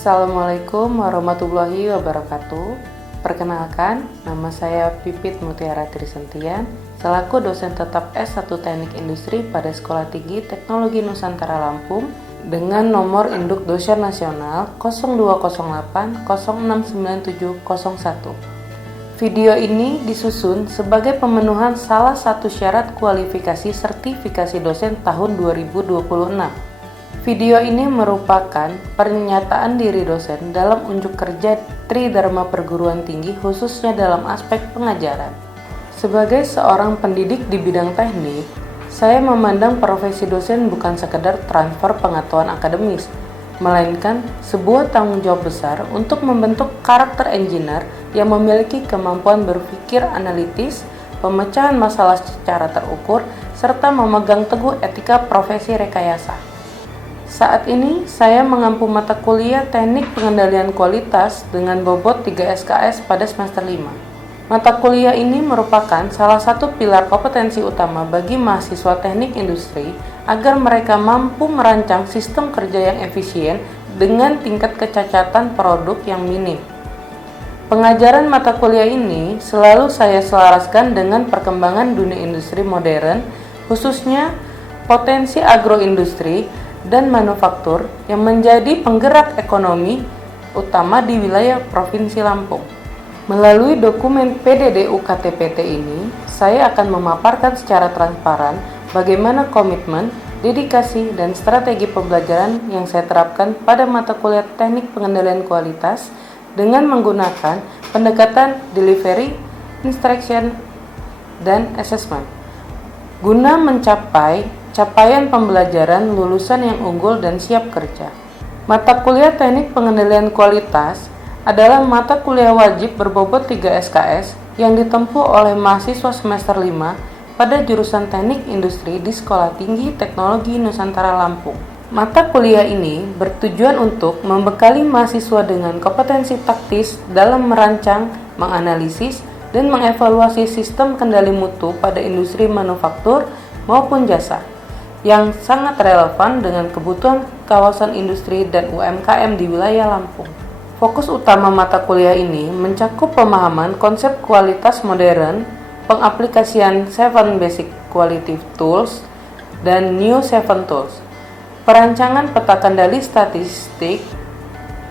Assalamualaikum warahmatullahi wabarakatuh. Perkenalkan, nama saya Pipit Mutiara Trisentian, selaku dosen tetap S1 Teknik Industri pada Sekolah Tinggi Teknologi Nusantara Lampung dengan nomor induk dosen nasional 0208 069701. Video ini disusun sebagai pemenuhan salah satu syarat kualifikasi sertifikasi dosen tahun 2026. Video ini merupakan pernyataan diri dosen dalam unjuk kerja Tridharma Perguruan Tinggi khususnya dalam aspek pengajaran. Sebagai seorang pendidik di bidang teknik, saya memandang profesi dosen bukan sekedar transfer pengetahuan akademis, melainkan sebuah tanggung jawab besar untuk membentuk karakter engineer yang memiliki kemampuan berpikir analitis, pemecahan masalah secara terukur, serta memegang teguh etika profesi rekayasa. Saat ini, saya mengampu mata kuliah Teknik Pengendalian Kualitas dengan bobot 3 SKS pada semester 5. Mata kuliah ini merupakan salah satu pilar kompetensi utama bagi mahasiswa teknik industri agar mereka mampu merancang sistem kerja yang efisien dengan tingkat kecacatan produk yang minim. Pengajaran mata kuliah ini selalu saya selaraskan dengan perkembangan dunia industri modern, khususnya potensi agroindustri dan manufaktur yang menjadi penggerak ekonomi utama di wilayah Provinsi Lampung. Melalui dokumen PDDU KTPT ini, saya akan memaparkan secara transparan bagaimana komitmen, dedikasi, dan strategi pembelajaran yang saya terapkan pada mata kuliah Teknik Pengendalian Kualitas dengan menggunakan pendekatan delivery, instruction, dan assessment guna mencapai capaian pembelajaran lulusan yang unggul dan siap kerja. Mata kuliah Teknik Pengendalian Kualitas adalah mata kuliah wajib berbobot 3 SKS yang ditempuh oleh mahasiswa semester 5 pada jurusan Teknik Industri di Sekolah Tinggi Teknologi Nusantara Lampung. Mata kuliah ini bertujuan untuk membekali mahasiswa dengan kompetensi taktis dalam merancang, menganalisis, dan mengevaluasi sistem kendali mutu pada industri manufaktur maupun jasa yang sangat relevan dengan kebutuhan kawasan industri dan UMKM di wilayah Lampung. Fokus utama mata kuliah ini mencakup pemahaman konsep kualitas modern, pengaplikasian 7 Basic Quality Tools dan New 7 Tools, perancangan peta kendali statistik,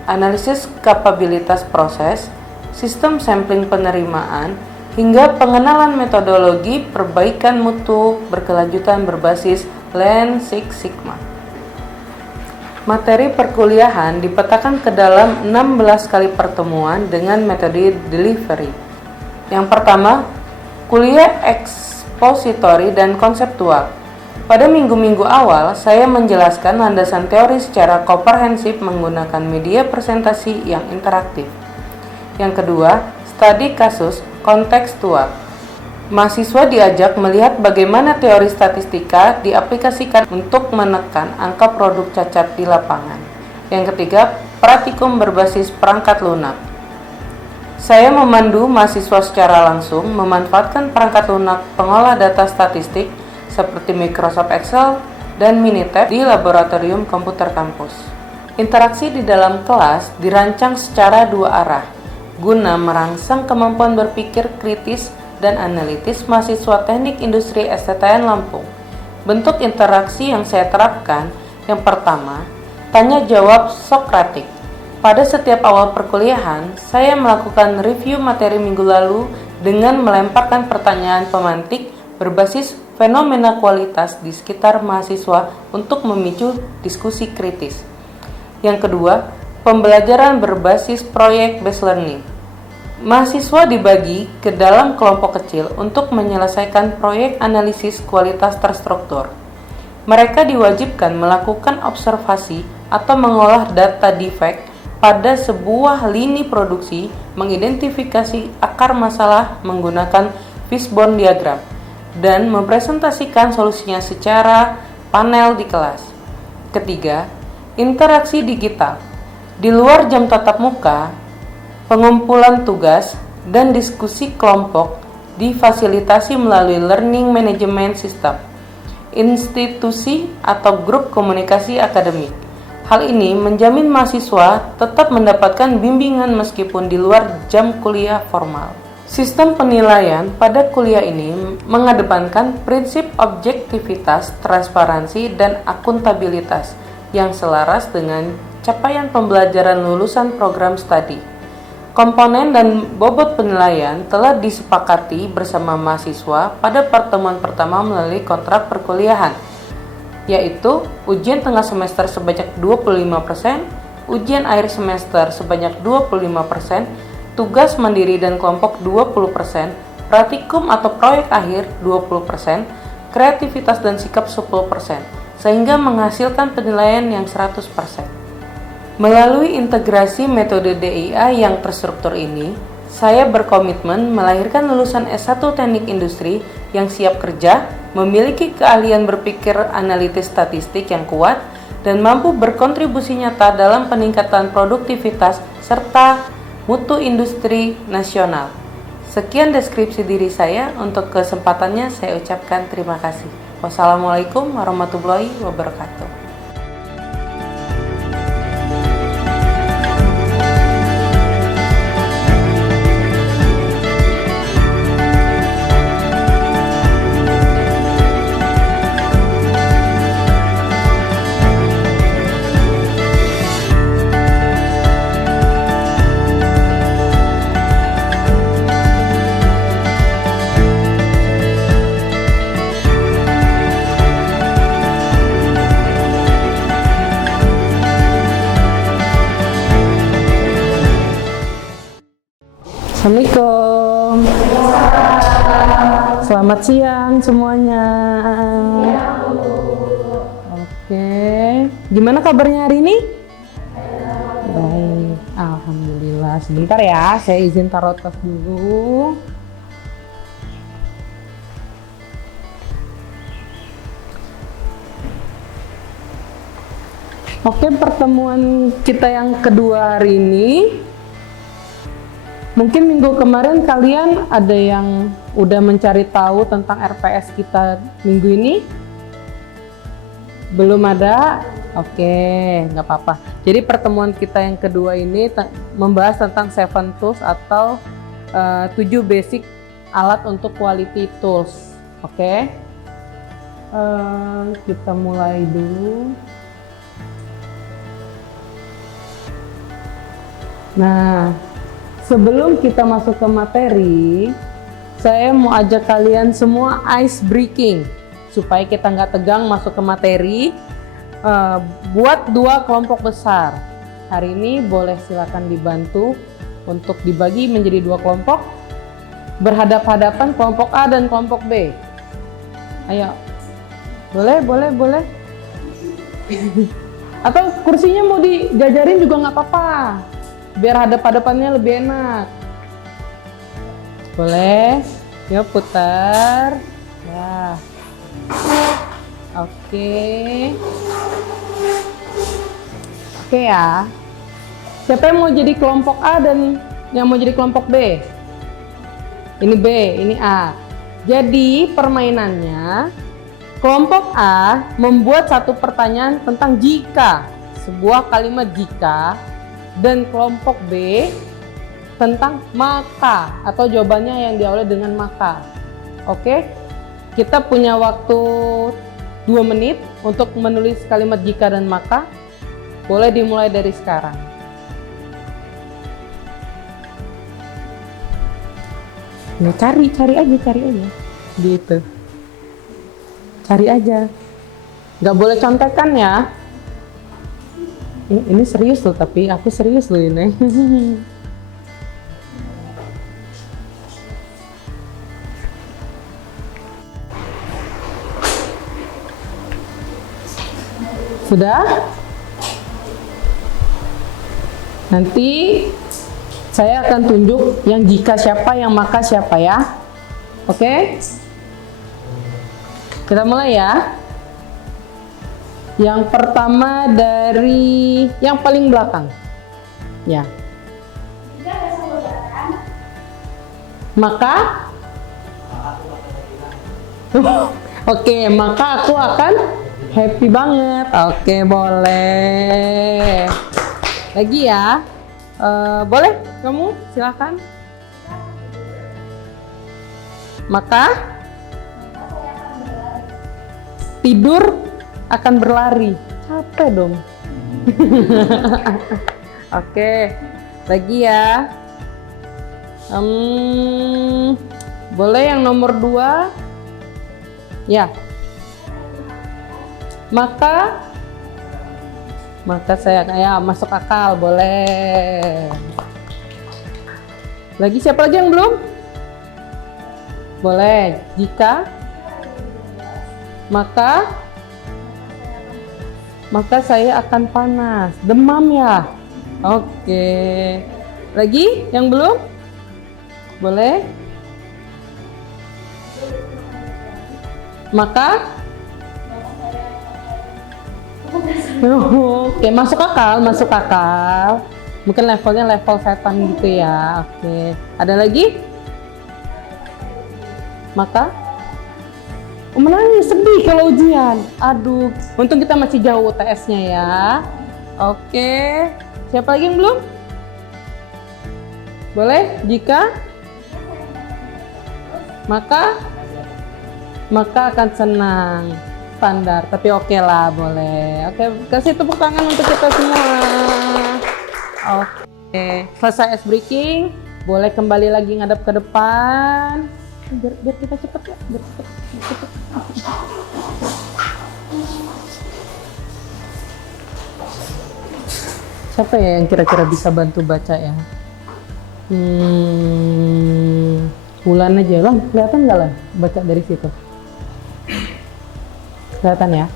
analisis kapabilitas proses, sistem sampling penerimaan, hingga pengenalan metodologi perbaikan mutu berkelanjutan berbasis Lean Six Sigma. Materi perkuliahan dipetakan ke dalam 16 kali pertemuan dengan metode delivery. Yang pertama, kuliah ekspositori dan konseptual. Pada minggu-minggu awal, saya menjelaskan landasan teori secara komprehensif menggunakan media presentasi yang interaktif. Yang kedua, studi kasus kontekstual. Mahasiswa diajak melihat bagaimana teori statistika diaplikasikan untuk menekan angka produk cacat di lapangan. Yang ketiga, praktikum berbasis perangkat lunak. Saya memandu mahasiswa secara langsung memanfaatkan perangkat lunak pengolah data statistik seperti Microsoft Excel dan Minitab di laboratorium komputer kampus. Interaksi di dalam kelas dirancang secara dua arah, guna merangsang kemampuan berpikir kritis dan analitis mahasiswa Teknik Industri STTN Lampung. Bentuk interaksi yang saya terapkan, yang pertama, tanya jawab Sokratik. Pada setiap awal perkuliahan, saya melakukan review materi minggu lalu dengan melemparkan pertanyaan pemantik berbasis fenomena kualitas di sekitar mahasiswa untuk memicu diskusi kritis. Yang kedua, pembelajaran berbasis proyek based learning. Mahasiswa dibagi ke dalam kelompok kecil untuk menyelesaikan proyek analisis kualitas terstruktur. Mereka diwajibkan melakukan observasi atau mengolah data defect pada sebuah lini produksi, mengidentifikasi akar masalah menggunakan fishbone diagram, dan mempresentasikan solusinya secara panel di kelas. Ketiga, interaksi digital. Di luar jam tatap muka, pengumpulan tugas dan diskusi kelompok difasilitasi melalui Learning Management System, institusi atau grup komunikasi akademik. Hal ini menjamin mahasiswa tetap mendapatkan bimbingan meskipun di luar jam kuliah formal. Sistem penilaian pada kuliah ini mengedepankan prinsip objektivitas, transparansi, dan akuntabilitas yang selaras dengan capaian pembelajaran lulusan program studi. Komponen dan bobot penilaian telah disepakati bersama mahasiswa pada pertemuan pertama melalui kontrak perkuliahan, yaitu ujian tengah semester sebanyak 25%, ujian akhir semester sebanyak 25%, tugas mandiri dan kelompok 20%, praktikum atau proyek akhir 20%, kreativitas dan sikap 10%, sehingga menghasilkan penilaian yang 100%. Melalui integrasi metode DIA yang terstruktur ini, saya berkomitmen melahirkan lulusan S1 Teknik Industri yang siap kerja, memiliki keahlian berpikir analitis statistik yang kuat, dan mampu berkontribusi nyata dalam peningkatan produktivitas serta mutu industri nasional. Sekian deskripsi diri saya. Untuk kesempatannya saya ucapkan terima kasih. Wassalamualaikum warahmatullahi wabarakatuh. Assalamualaikum. Selamat siang semuanya. Oke, gimana kabarnya hari ini? Baik, alhamdulillah. Sebentar ya, saya izin taruh tas dulu. Oke, pertemuan kita yang kedua hari ini. Mungkin minggu kemarin kalian ada yang udah mencari tahu tentang RPS kita minggu ini? Belum ada? Oke, nggak apa-apa. Jadi pertemuan kita yang kedua ini membahas tentang 7 tools atau 7 basic alat untuk quality tools. Oke, kita mulai dulu. Nah, sebelum kita masuk ke materi, saya mau ajak kalian semua ice breaking supaya kita nggak tegang masuk ke materi. Buat 2 kelompok besar. Hari ini boleh silakan dibantu untuk dibagi menjadi 2 kelompok, berhadap-hadapan kelompok A dan kelompok B. Ayo, boleh. Atau kursinya mau dijajarin juga nggak apa-apa, biar hadap-hadapannya lebih enak. Boleh? Yuk putar. Ya. Oke ya. Siapa yang mau jadi kelompok A dan yang mau jadi kelompok B? Ini B, ini A. Jadi permainannya, kelompok A membuat 1 pertanyaan tentang jika, sebuah kalimat jika, dan kelompok B tentang maka atau jawabannya yang diawali dengan maka. Oke, kita punya waktu 2 menit untuk menulis kalimat jika dan maka. Boleh dimulai dari sekarang. Ya, cari aja gitu. Cari aja, nggak boleh contekan ya. Ini serius loh, tapi aku serius loh ini. Sudah? Nanti saya akan tunjuk yang jika siapa, yang maka siapa ya. Oke? Kita mulai ya. Yang pertama dari yang paling belakang. Ya. Maka? Oke, maka aku akan Happy banget. Oke, boleh. Lagi ya. Boleh kamu silakan. Maka tidur akan berlari. Capek dong. Oke, lagi ya. Boleh yang nomor 2? Ya. Maka saya masuk akal, boleh. Lagi siapa lagi yang belum? Boleh. Jika maka saya akan panas. Demam ya? Oke. Lagi yang belum? Boleh. Maka oke, masuk akal. Mungkin levelnya level setan gitu ya. Oke. Ada lagi? Maka menangis, sedih kalau ujian. Aduh, untung kita masih jauh UTS-nya ya. Oke. Siapa lagi yang belum? Boleh? Jika maka akan senang. Standar, tapi oke lah, boleh. Oke, kasih tepuk tangan untuk kita semua. Oke, selesai ice breaking. Boleh kembali lagi ngadep ke depan. Biar kita cepet ya, biar cepet. Siapa ya yang kira-kira bisa bantu baca ya? Bulan aja, Bang. Kelihatan nggak lah baca dari situ? Kelihatan ya?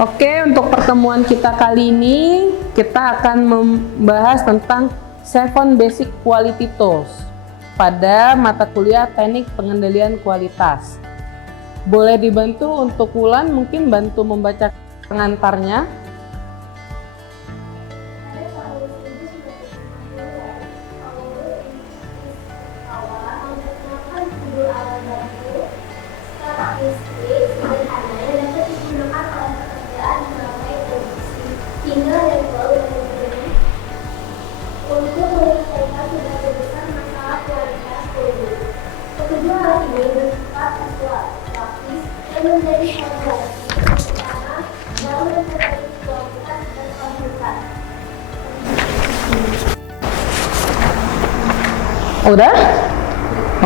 Oke, untuk pertemuan kita kali ini kita akan membahas tentang 7 Basic Quality Tools pada mata kuliah Teknik Pengendalian Kualitas. Boleh dibantu untuk Wulan mungkin bantu membaca pengantarnya. Udah?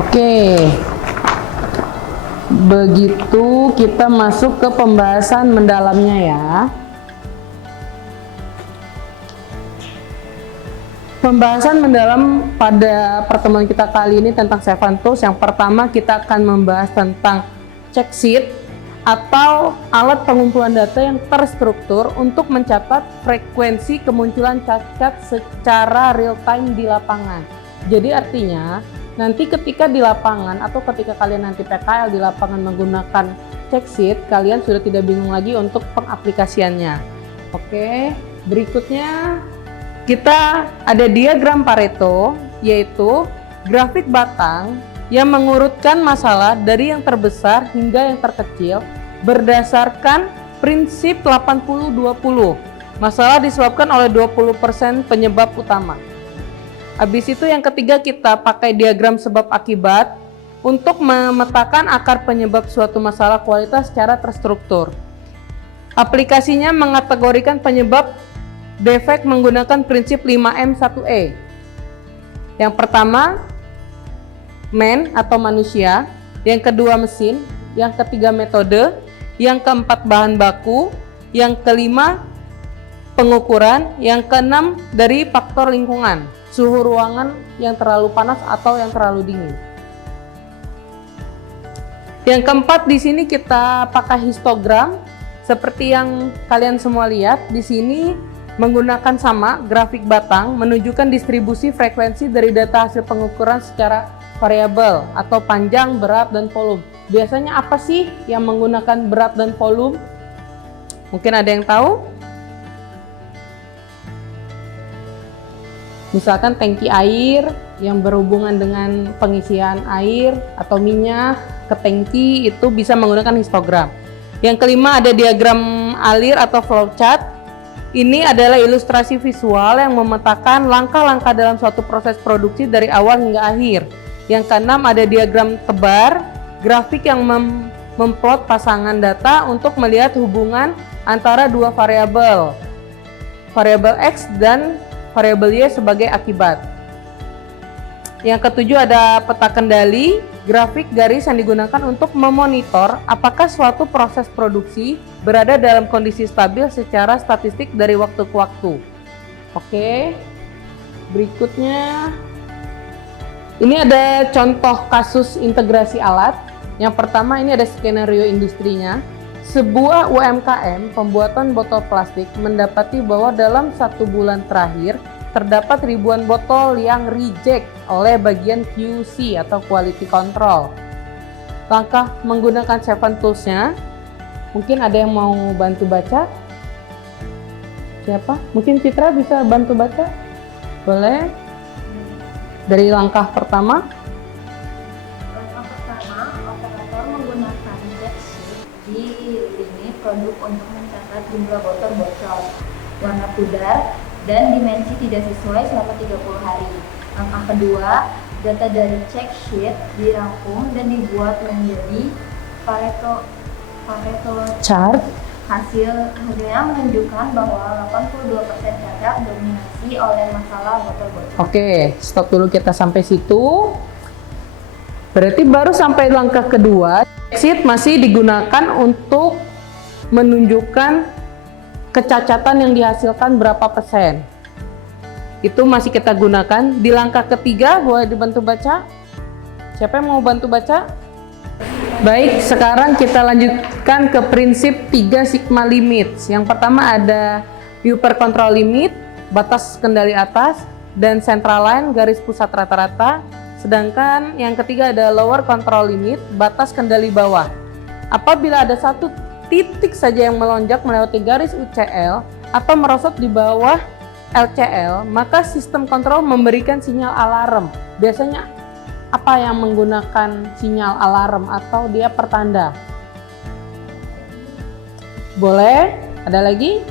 Oke. Begitu kita masuk ke pembahasan mendalamnya ya. Pembahasan mendalam pada pertemuan kita kali ini tentang 7 tools. Yang pertama kita akan membahas tentang check sheet atau alat pengumpulan data yang terstruktur untuk mencatat frekuensi kemunculan cacat secara real time di lapangan. Jadi artinya nanti ketika di lapangan atau ketika kalian nanti PKL di lapangan menggunakan check sheet, kalian sudah tidak bingung lagi untuk pengaplikasiannya. Oke, berikutnya kita ada diagram Pareto, yaitu grafik batang yang mengurutkan masalah dari yang terbesar hingga yang terkecil berdasarkan prinsip 80-20. Masalah disebabkan oleh 20% penyebab utama. Habis itu yang ketiga kita pakai diagram sebab akibat untuk memetakan akar penyebab suatu masalah kualitas secara terstruktur. Aplikasinya mengategorikan penyebab defek menggunakan prinsip 5M1E. Yang pertama, man atau manusia, yang kedua mesin, yang ketiga metode, yang keempat bahan baku, yang kelima pengukuran, yang keenam dari faktor lingkungan, suhu ruangan yang terlalu panas atau yang terlalu dingin. Yang keempat di sini kita pakai histogram seperti yang kalian semua lihat di sini menggunakan sama grafik batang menunjukkan distribusi frekuensi dari data hasil pengukuran secara variabel atau panjang, berat, dan volume. Biasanya apa sih yang menggunakan berat dan volume? Mungkin ada yang tahu? Misalkan tangki air yang berhubungan dengan pengisian air atau minyak ke tangki itu bisa menggunakan histogram. Yang kelima ada diagram alir atau flowchart. Ini adalah ilustrasi visual yang memetakan langkah-langkah dalam suatu proses produksi dari awal hingga akhir. Yang keenam ada diagram tebar, grafik yang memplot pasangan data untuk melihat hubungan antara dua variabel, variabel X dan variabel Y sebagai akibat. Yang ketujuh ada peta kendali, grafik garis yang digunakan untuk memonitor apakah suatu proses produksi berada dalam kondisi stabil secara statistik dari waktu ke waktu. Oke, berikutnya ini ada contoh kasus integrasi alat. Yang pertama ini ada skenario industrinya. Sebuah UMKM pembuatan botol plastik mendapati bahwa dalam 1 bulan terakhir terdapat ribuan botol yang reject oleh bagian QC atau Quality Control. Langkah menggunakan 7 Tools-nya, mungkin ada yang mau bantu baca? Siapa? Mungkin Citra bisa bantu baca? Boleh? Dari langkah pertama. Langkah pertama, operator menggunakan check sheet di lini produk untuk mencatat jumlah botol warna pudar dan dimensi tidak sesuai selama 30 hari. Langkah kedua, data dari check sheet dirangkum dan dibuat menjadi Pareto Chart. Hasilnya menunjukkan bahwa 82% cacat dominasi oleh masalah botol-botol. Oke, stop dulu kita sampai situ. Berarti baru sampai langkah kedua. Check sheet masih digunakan untuk menunjukkan kecacatan yang dihasilkan berapa persen. Itu masih kita gunakan. Di langkah ketiga, boleh dibantu baca? Siapa yang mau bantu baca? Baik, sekarang kita lanjutkan ke prinsip 3 sigma limits. Yang pertama ada upper control limit, batas kendali atas, dan central line, garis pusat rata-rata. Sedangkan yang ketiga ada lower control limit, batas kendali bawah. Apabila ada satu titik saja yang melonjak melewati garis UCL atau merosot di bawah LCL, maka sistem kontrol memberikan sinyal alarm. Biasanya apa yang menggunakan sinyal alarm atau dia pertanda? Boleh? Ada lagi?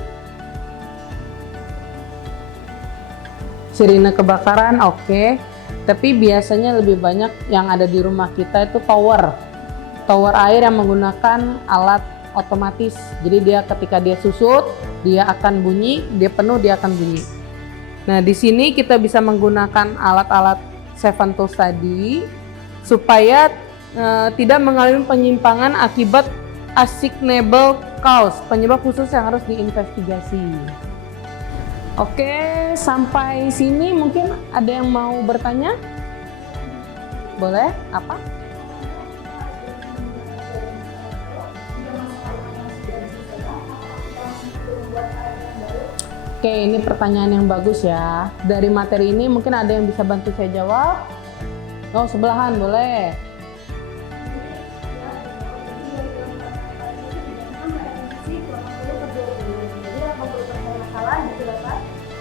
Sirine kebakaran, oke. Tapi biasanya lebih banyak yang ada di rumah kita itu tower air yang menggunakan alat otomatis. Jadi dia ketika dia susut, dia akan bunyi, dia penuh, dia akan bunyi. Nah, di sini kita bisa menggunakan alat-alat 7 Tools tadi supaya tidak mengalami penyimpangan akibat assignable cause, penyebab khusus yang harus diinvestigasi. Oke, sampai sini mungkin ada yang mau bertanya? Boleh? Apa? Oke, ini pertanyaan yang bagus ya. Dari materi ini mungkin ada yang bisa bantu saya jawab. Oh, sebelahan boleh.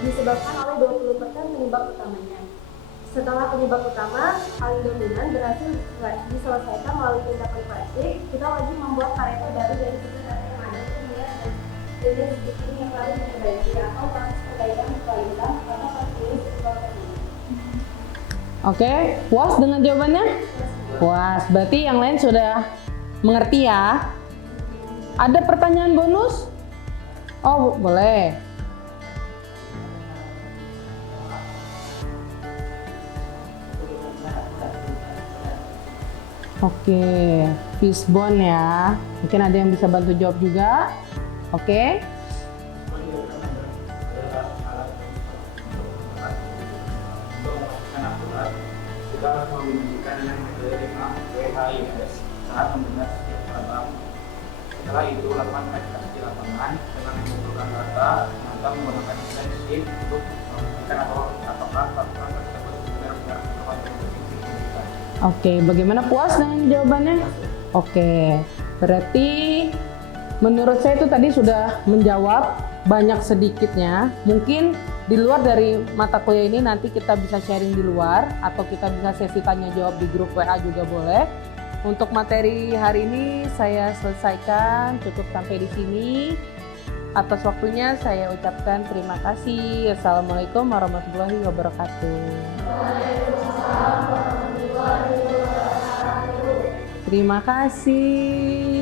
Disebabkan oleh 20% penyebab utamanya. Setelah penyebab utama paling dominan berhasil diselesaikan melalui tindakan korektif, kita wajib membuat Pareto baru dari sumber data yang ada kemudian dari sedikit yang lalu diperbaiki atau proses perbaikan berkelanjutan karena perpuluh sesuatu. Oke, puas dengan jawabannya? Puas, berarti yang lain sudah mengerti ya? Ada pertanyaan bonus? Oh, boleh. Oke, fishbone ya. Mungkin ada yang bisa bantu jawab juga. Oke. Kita harus membuktikan dengan metode WHIS saat membenar setiap cabang. Setelah itu lakukan verifikasi di lapangan dengan mengumpulkan data, maka menggunakan spreadsheet untuk membuktikan apakah faktor tersebut benar-benar berkontribusi signifikan. Oke, bagaimana, puas dengan jawabannya? Oke, berarti menurut saya itu tadi sudah menjawab banyak sedikitnya. Mungkin Di luar dari mata kuliah ini nanti kita bisa sharing di luar atau kita bisa sesi tanya jawab di grup WA juga boleh. Untuk materi hari ini saya selesaikan, cukup sampai di sini. Atas waktunya saya ucapkan terima kasih. Assalamualaikum warahmatullahi wabarakatuh. Terima kasih.